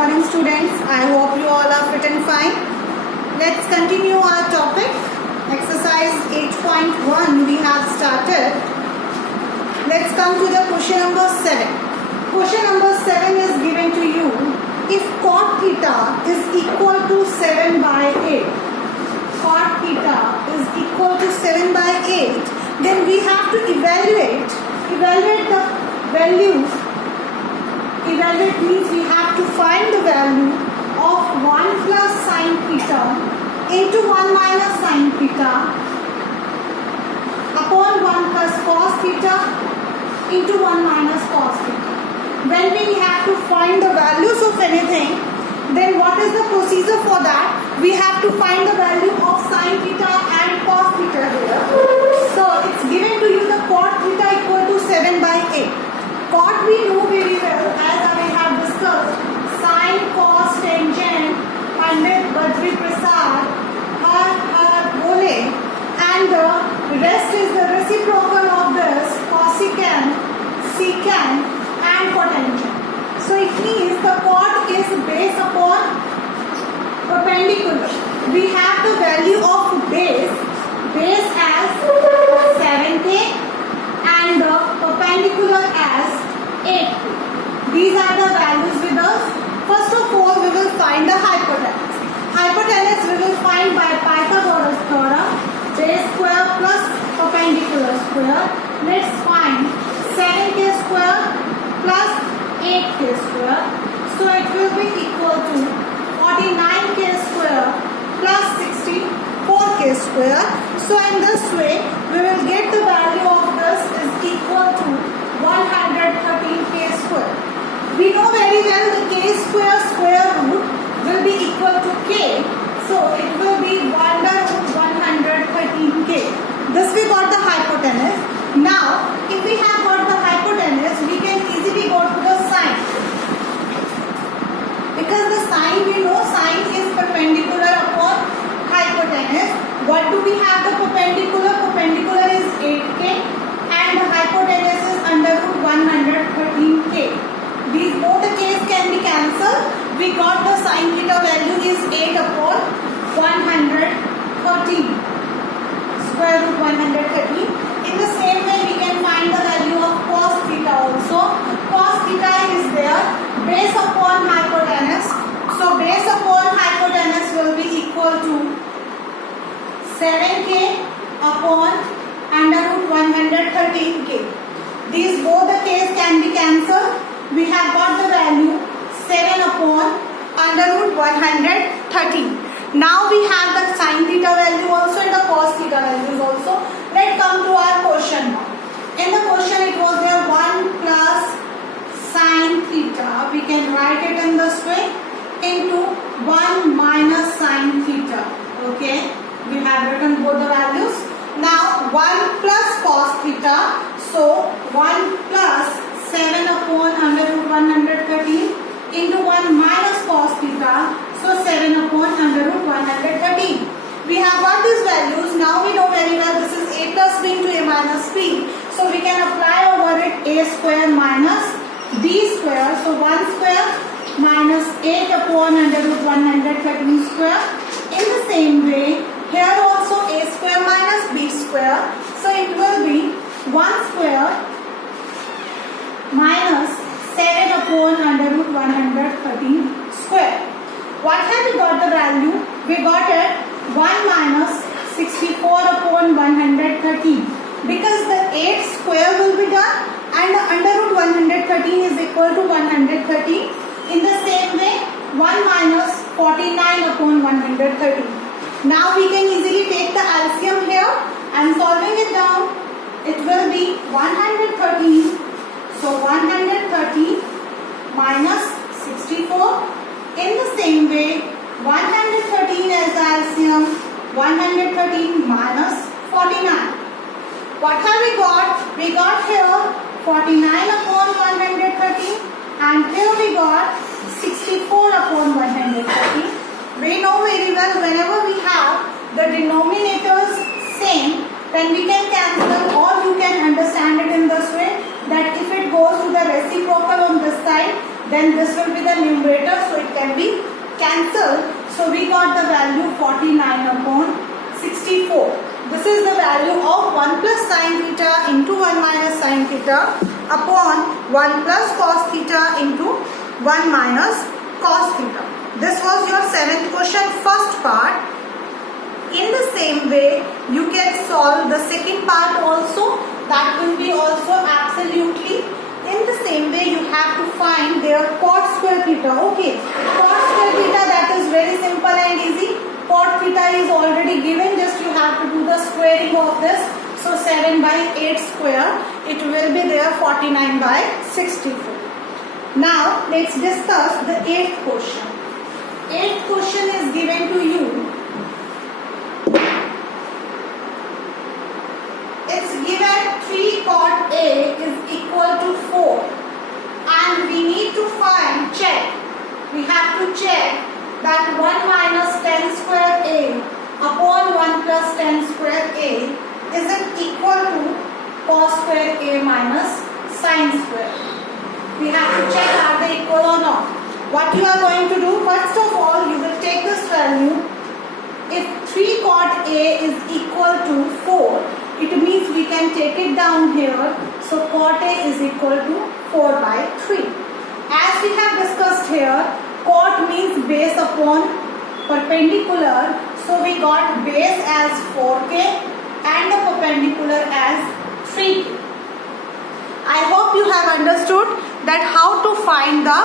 morning students. I hope you all are fit and fine. Let's continue our topic. Exercise 8.1 we have started. Let's come to the question number 7. Question number 7 is given to you. If cot theta is equal to 7 by 8, cot theta is equal to 7 by 8, then we have to evaluate the value. Evaluate means we have to find the value of 1 plus sine theta into 1 minus sine theta upon 1 plus cos theta into 1 minus cos theta. When we have to find the values of anything, then what is the procedure for that? We have to find the value of sine theta and cos theta here. So it's given to you the cot theta equal to 7 by 8. Cot we know very well, as I have discussed. Sine, cos, tangent, Pandit Badri Prasad, Bole, and the rest is the reciprocal of this cosecant, secant, and cotangent. So it means the cot is based upon perpendicular. We have the value of base as 7k and the perpendicular as 8. These are the values with us. First of all, we will find the hypotenuse. Hypotenuse we will find by Pythagoras theorem. J square plus perpendicular square. Let's find 7k square plus 8k square. So it will be equal to 49k square plus 64k square. So in this way, we will get the value of this is equal to 113k square. We know very well the k square root will be equal to k. So it will be 113k. This we got the hypotenuse. Now, if we have got the hypotenuse, we can easily go to the sine. Because the sine, we know sine is perpendicular upon hypotenuse. What do we have the perpendicular? Perpendicular is 8k and the hypotenuse is under root 113k. These both the k's can be cancelled. We got the sine theta value is 8 upon 113. Square root 113. In the same way, we can find the value of cos theta also. Cos theta is there. Base upon hypotenuse. So base upon hypotenuse will be equal to 7k upon under root 113k. These both the k's can be cancelled. We have got the value 7 upon under root 113. Now we have the sine theta value also and the cos theta values also. Let's come to our question now. In the question it was there 1 plus sine theta. We can write it in this way into 1 minus sine theta. Okay. We have written both the values. Now 1 plus cos theta. So 1 plus 7 upon under root 113 into 1 minus cos theta. So 7 upon under root 113. We have got these values. Now we know very well this is a plus b into a minus b. So we can apply over it a square minus b square. So 1 square minus 8 upon under root 113 square. In the same way, here also a square minus b square. So it will be 1 square minus 7 upon under root 113 square. What have we got the value? We got it 1 minus 64 upon 113. Because the 8 square will be done and the under root 113 is equal to 113. In the same way, 1 minus 49 upon 113. Now we can easily take the LCM here and solving it down. It will be 113. So 113 minus 64. In the same way, 113 as the LCM. 113 minus 49. What have we got? We got here 49 upon 113 and here we got 64 upon 113. We know very well whenever we have the denominators same, then we can cancel, or you can understand it in this way that if it goes to the reciprocal on this side, then this will be the numerator, so it can be cancelled. So we got the value 49 upon 64. This is the value of 1 plus sin theta into 1 minus sin theta upon 1 plus cos theta into 1 minus cos theta. This was your 7th question, first part. In the same way, you can solve the second part also. That will be also absolutely in the same way. You have to find their cot square theta. Okay, cot square theta, that is very simple and easy. Cot theta is already given, just you have to do the squaring of this. So 7 by 8 square, it will be there 49 by 64. Now let's discuss the 8th question. 8th question is given to you. It's given 3 cot A is equal to 4, and we need to check. We have to check that 1 minus tan square A upon 1 plus tan square A is it equal to cos square A minus sin square. We have to check are they equal or not. What you are going to do, first of all, you will take this value. If 3 cot A is equal to 4, it means we can take it down here. So cot A is equal to 4 by 3. As we have discussed here, cot means base upon perpendicular. So we got base as 4k and the perpendicular as 3k. I hope you have understood that how to find the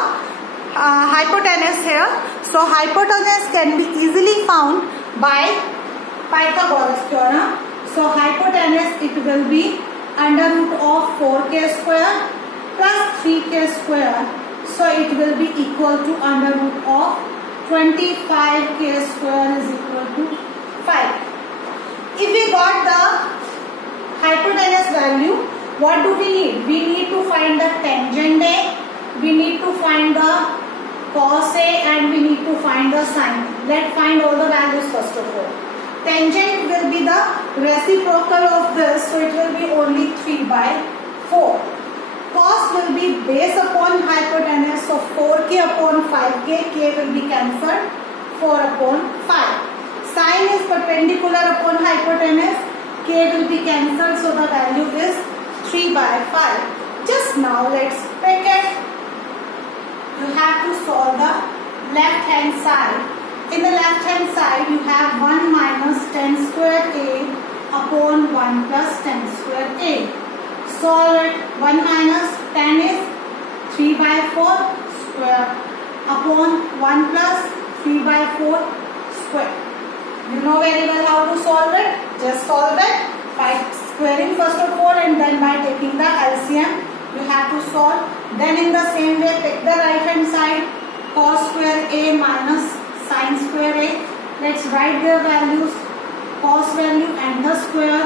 hypotenuse here. So hypotenuse can be easily found by Pythagoras theorem. So hypotenuse, it will be under root of 4k square plus 3k square. So it will be equal to under root of 25k square is equal to 5. If we got the hypotenuse value, what do we need? We need to find the tangent A, we need to find the cos A, and we need to find the sin. Let's find all the values first of all. Tangent will be the reciprocal of this, so it will be only 3 by 4. Cos will be base upon hypotenuse, so 4k upon 5k, k will be cancelled, 4 upon 5. Sin is perpendicular upon hypotenuse, k will be cancelled, so the value is 3 by 5. Just now let's pick it. You have to solve the left hand side. In the left hand side, you have 1 minus tan square A upon 1 plus tan square A. Solve it. 1 minus tan is 3 by 4 square upon 1 plus 3 by 4 square. You know very well how to solve it. Just solve it by squaring first of all and then by taking the LCM. You have to solve. Then in the same way, pick the right hand side. Cos square A minus sin square A. Let's write their values. Cos value and the square,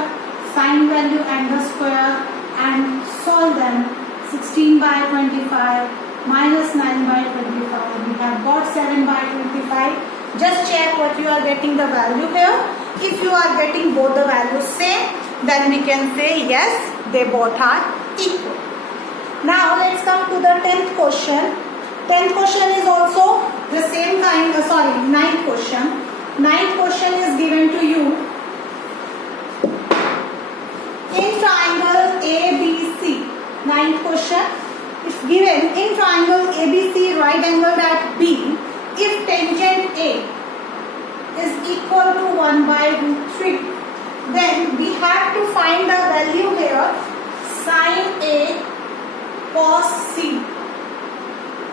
sin value and the square, and solve them. 16 by 25 minus 9 by 25. We have got 7 by 25. Just check what you are getting the value here. If you are getting both the values same, then we can say yes, they both are equal. Now let's come to the 10th question. 10th question is also the same kind, 9th question. 9th question is given to you. In triangle ABC, 9th question, it's given in triangle ABC right angled at B, if tangent A is equal to 1 by root 3, then we have to find the value here, sin A cos C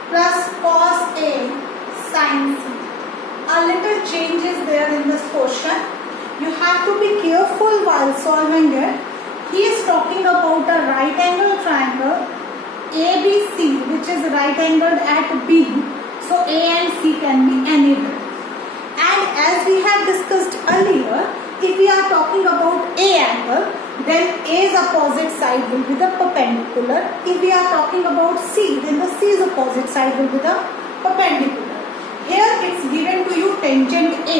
plus cos A sin C. A little change is there in this question. You have to be careful while solving it. He is talking about a right angle triangle ABC, which is right angled at B. So A and C can be anywhere. And as we have discussed earlier, if we are talking about A angle, then A's opposite side will be the perpendicular. If we are talking about C, then the C's opposite side will be the perpendicular. Here it's given to you tangent A.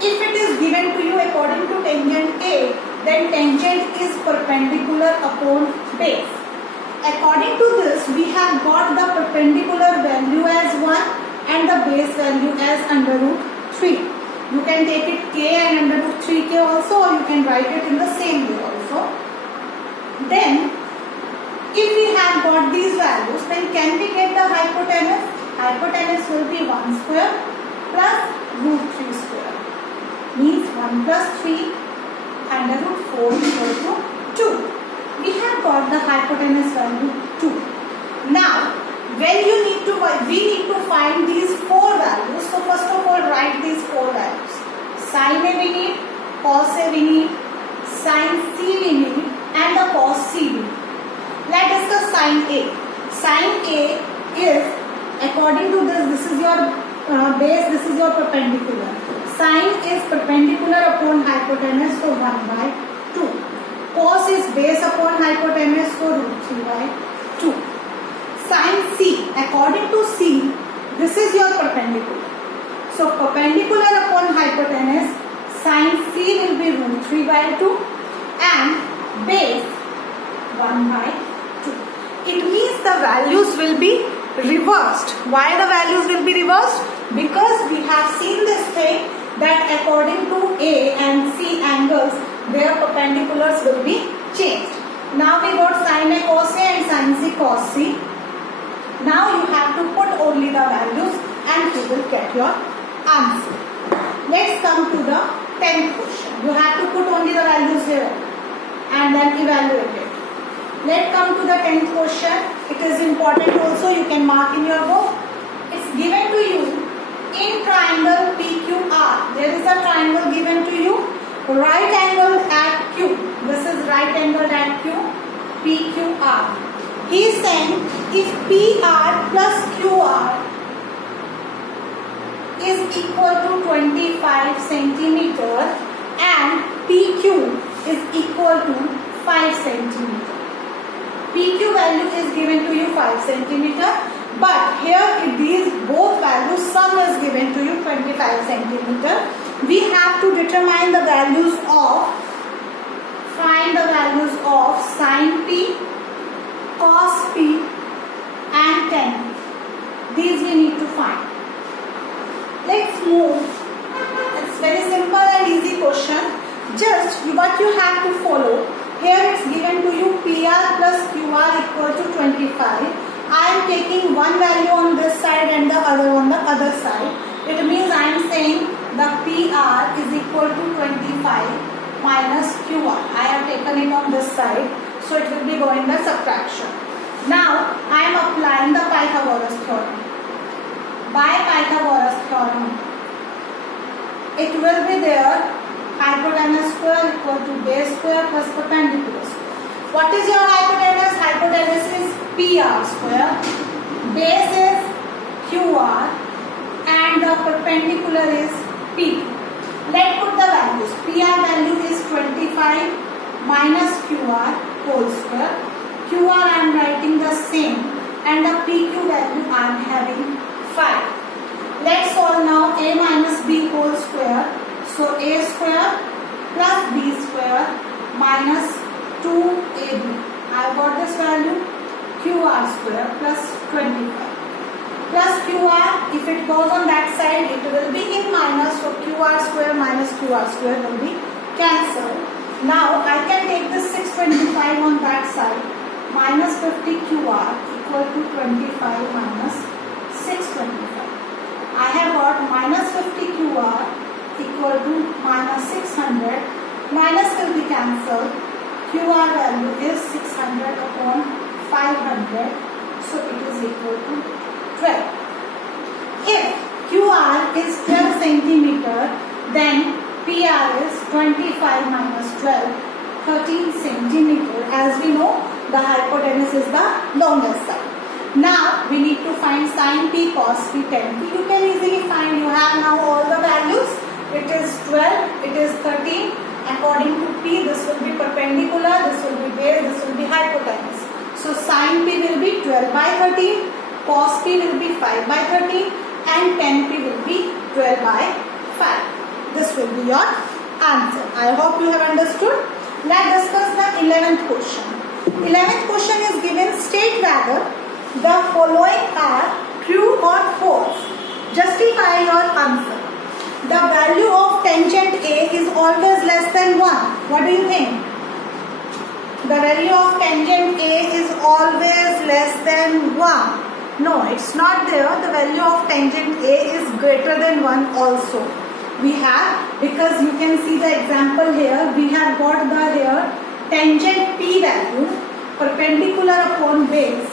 If it is given to you according to tangent A, then tangent is perpendicular upon base. According to this, we have got the perpendicular base value as under root 3. You can take it k and under root 3k also, or you can write it in the same way also. Then if we have got these values, then can we get the hypotenuse? Hypotenuse will be 1 square plus root 3 square. Means 1 plus 3 under root 4 equal to 2. We have got the hypotenuse value 2. Now, we need to find these 4 values. So first of all, write these 4 values. Sin A we need, cos A we need, sin C we need, and the cos C we need. Let's discuss sin A. Sin A is, according to this is your base, this is your perpendicular. Sin is perpendicular upon hypotenuse, so 1 by 2. Cos is base upon hypotenuse, so root 3 by 2. Sin C, according to C, this is your perpendicular. So perpendicular upon hypotenuse, sin C will be root 3 by 2 and base 1 by 2. It means the values will be reversed. Why the values will be reversed? Because we have seen this thing that according to A and C angles, their perpendiculars will be changed. Now we got sin A cos A and sin C cos C. Now you have to put only the values and you will get your answer. Let's come to the 10th question. You have to put only the values here and then evaluate it. Let's come to the 10th question. It is important also, you can mark in your book. It's given to you in triangle PQR. There is a triangle given to you, right angle at Q. This is right angle at Q, PQR. He is saying if PR plus QR is equal to 25 centimeter and PQ is equal to 5 centimeter. PQ value is given to you 5 centimeter, but here if these both values, sum is given to you 25 centimeter. We have to determine the values of, find the values of sin P, cos P and tan P. These we need to find. Let's move. It's very simple and easy question. Just what you have to follow. Here it's given to you PR plus QR equal to 25. I am taking one value on this side and the other on the other side. It means I am saying the PR is equal to 25 minus QR. I have taken it on this side. So it will be going the subtraction. Now I am applying the Pythagoras theorem. By Pythagoras theorem, it will be there hypotenuse square equal to base square plus perpendicular square. What is your hypotenuse? Hypotenuse is PR square, base is QR and the perpendicular is P. Let's put the values. PR value is 25 minus QR whole square. QR I am writing the same and the PQ value I am having 5. Let's solve now A minus B whole square. So A square plus B square minus 2AB. I have got this value QR square plus 25. Plus QR, if it goes on that side, it will be in minus. So QR square minus QR square will be cancelled. Now I can take this 625 on that side. Minus 50 QR equal to 25 minus 625. I have got minus 50 QR equal to minus 600. Minus will be cancelled. QR value is 600 upon 500. So it is equal to 12. If QR is 12 centimeter, then PR is 25 minus 12, 13 centimeter. As we know, the hypotenuse is the longest side. Now we need to find sin P, cos P, tan P. You can easily find. You have now all the values. It is 12, it is 13. According to P, this will be perpendicular, this will be base, this will be hypotenuse. So sin P will be 12 by 13, cos P will be 5 by 13 and tan P will be 12 by 5. This will be your answer. I hope you have understood. Let's discuss the 11th question. 11th question is given, state whether the following are true or false. Just tangent A is always less than 1. What do you think? The value of tangent A is always less than 1. No, it's not there. The value of tangent A is greater than 1 also. We have, because you can see the example here, we have got the here tangent P value perpendicular upon base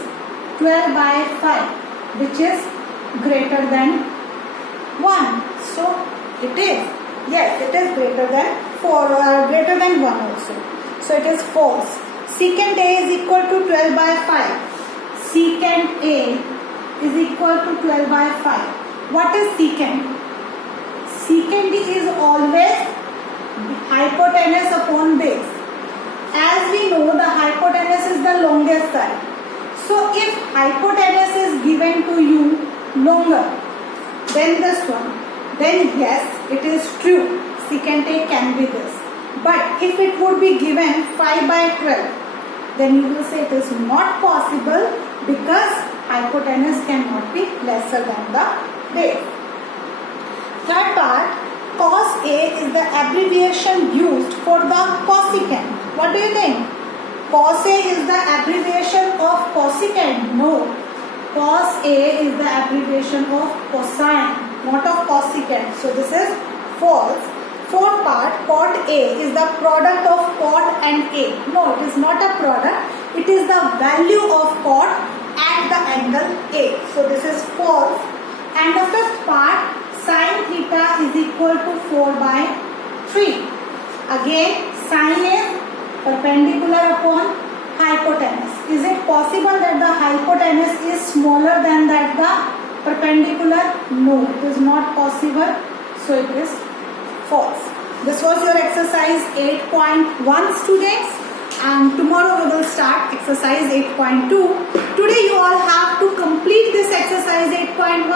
12 by 5, which is greater than 1. So it is, yes, it is greater than 4 greater than 1 also. So it is false. Secant A is equal to 12 by 5. Secant A is equal to 12 by 5. What is secant? Secant is always hypotenuse upon base. As we know, the hypotenuse is the longest side. So if hypotenuse is given to you longer than this one, then yes, it is true. Secant A can be this. But if it would be given 5 by 12, then you will say it is not possible because hypotenuse cannot be lesser than the base. Third part, cos A is the abbreviation used for the cosecant. What do you think? Cos A is the abbreviation of cosecant? No. Cos A is the abbreviation of cosine, not of cosecant. So this is false. Fourth part, cot A is the product of cot and A. No, it is not a product. It is the value of cot at the angle A. So this is false. And the fifth part, sin theta is equal to 4 by 3. Again, sin is perpendicular upon hypotenuse. Is it possible that the hypotenuse is smaller than that the perpendicular? No, it is not possible. So it is false. This was your exercise 8.1 students, and tomorrow we will start exercise 8.2. Today you all have to complete this exercise 8.1,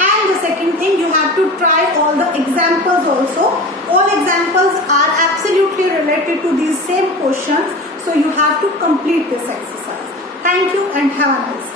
and the second thing, you have to try all the examples also. All examples are absolutely related to these same questions, so you have to complete this exercise. Thank you and have a nice day.